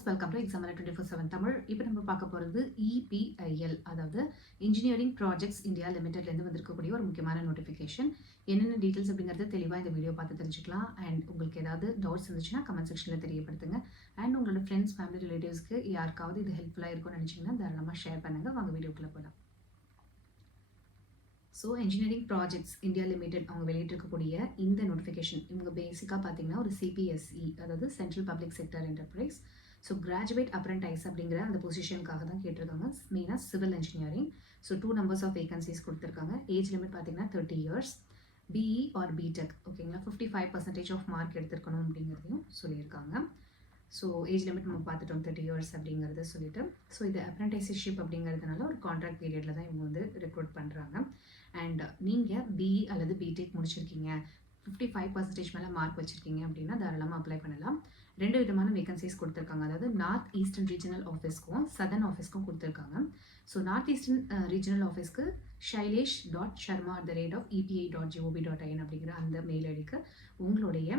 Viewers, welcome to examiner 24/7 Tamil. இப்போ நம்ம பார்க்க போகிறது EPIL, அதாவது இன்ஜினியரிங் ப்ராஜெக்ட்ஸ் இந்தியா லிமிடெட்லேருந்து வந்திருக்கக்கூடிய ஒரு முக்கியமான நோட்டிஃபிகேஷன். என்னென்ன டீட்டெயில்ஸ் அப்படிங்கிறது தெளிவாக இந்த வீடியோ பார்த்து தெரிஞ்சுக்கலாம். அண்ட் உங்களுக்கு ஏதாவது டவுட்ஸ் இருந்துச்சுன்னா கமெண்ட் செக்ஷனில் தெரியப்படுத்துங்க. அண்ட் உங்களோட ஃப்ரெண்ட்ஸ், ஃபேமிலி, ரிலேட்டிவ்ஸ்க்கு யாருக்காவது இது ஹெல்ப்ஃபுல்லாக இருக்கும்னு நினச்சிங்கன்னா தாராளமாக ஷேர் பண்ணுங்கள். வாங்க வீடியோக்குள்ளே போகலாம். So engineering projects India limited அவங்க வெளியிட்டிருக்கக்கூடிய இந்த நோட்டிஃபிகேஷன், இவங்க பேசிக்காக பார்த்தீங்கன்னா ஒரு CPSE, அதாவது central public sector enterprise. So graduate apprentice அப்படிங்கிற அந்த பொசிஷனுக்காக தான் கேட்டிருக்காங்க. மெயினாக civil engineering. So 2 numbers of vacancies கொடுத்துருக்காங்க. ஏஜ் லிமிட் பார்த்தீங்கன்னா 30 years. BE ஆர் BTech, ஓகேங்களா. 55% ஆஃப் மார்க் எடுத்திருக்கணும் அப்படிங்கிறதையும் சொல்லியிருக்காங்க. ஸோ ஏஜ் லிமிட் நம்ம பார்த்துட்டோம், 30 years அப்படிங்கிறத சொல்லிட்டு. ஸோ இது அப்ரண்டிஸ்ஷிப் அப்படிங்கிறதுனால ஒரு கான்ட்ராக்ட் பீரியடில் தான் இவங்க வந்து ரெக்ரூட் பண்ணுறாங்க. அண்ட் நீங்கள் BE அல்லது BTech முடிச்சிருக்கீங்க, 55% மேலே மார்க் வச்சுருக்கீங்க அப்படின்னா தாராளமாக அப்ளை பண்ணலாம். 2 விதமான வேகன்சிஸ் கொடுத்துருக்காங்க. அதாவது நார்த் ஈஸ்டர்ன் ரீஜனல் ஆஃபீஸ்க்கும் சதர்ன் ஆஃபீஸ்க்கும் கொடுத்துருக்காங்க. ஸோ நார்த் ஈஸ்டர்ன் ரீஜனல் ஆஃபீஸ்க்கு shailesh.sharma@epi.gov.in அப்படிங்கிற அந்த மெயில் ஐடிக்கு உங்களுடைய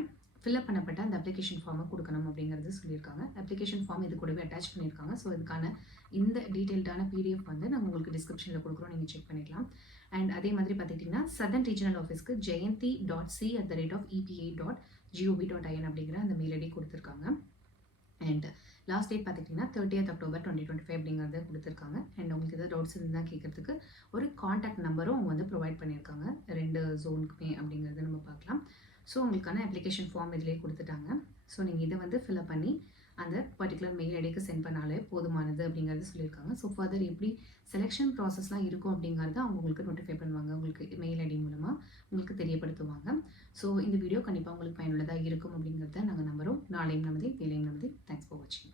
ஃபில்அப் பண்ணப்பட்ட அந்த அப்ளிகேஷன் ஃபார்மை கொடுக்கணும் அப்படிங்கிறது சொல்லியிருக்காங்க. அப்ளிகேஷன் ஃபார்ம் இது கூடவே அட்டாச் பண்ணியிருக்காங்க. ஸோ இதுக்கான இந்த டீட்டெயில்டான PDF வந்து நாங்கள் உங்களுக்கு டிஸ்கிரிப்ஷனில் கொடுக்குறோம், நீங்கள் செக் பண்ணிக்கலாம். அண்ட் அதே மாதிரி பார்த்துக்கிட்டிங்கன்னா சதர்ன் ரீஜனல் ஆஃபீஸ்க்கு jayanti.c@epi.gov.in அப்படிங்கிற அந்த மெயில் ஐடி கொடுத்துருக்காங்க. அண்ட் லாஸ்ட் டேட் பார்த்துக்கிட்டிங்கன்னா 30th October 2025 அப்படிங்கிறத கொடுத்துருக்காங்க. அண்ட் உங்களுக்கு எதாவது டவுட்ஸ் இருந்தால் கேட்குறதுக்கு ஒரு காண்டாக்ட் நம்பரும் அவங்க வந்து ப்ரொவைட் பண்ணியிருக்காங்க 2 ஜோனுக்குமே அப்படிங்கிறத நம்ம பார்க்கலாம். ஸோ உங்களுக்கான அப்ளிகேஷன் ஃபார்ம் இதிலே கொடுத்துட்டாங்க. ஸோ நீங்கள் இதை வந்து ஃபில்அப் பண்ணி அந்த பர்டிகுலர் மெயில் ஐடிக்கு சென்ட் பண்ணாலே போதுமானது அப்படிங்கிறது சொல்லியிருக்காங்க. ஸோ ஃபர்தர் எப்படி செலெக்ஷன் ப்ராசஸ்லாம் இருக்கும் அப்படிங்கிறத அவங்க உங்களுக்கு நோட்டிஃபை பண்ணுவாங்க, உங்களுக்கு மெயில் ஐடி மூலமாக உங்களுக்கு தெரியப்படுத்துவாங்க. ஸோ இந்த வீடியோ கண்டிப்பாக உங்களுக்கு பயனுள்ளதாக இருக்கும் அப்படிங்கிறத நாங்கள் நம்புகிறோம். நாளையும் நமதே, வேலையும் நமதே. தேங்க்ஸ் ஃபார் வாட்சிங்.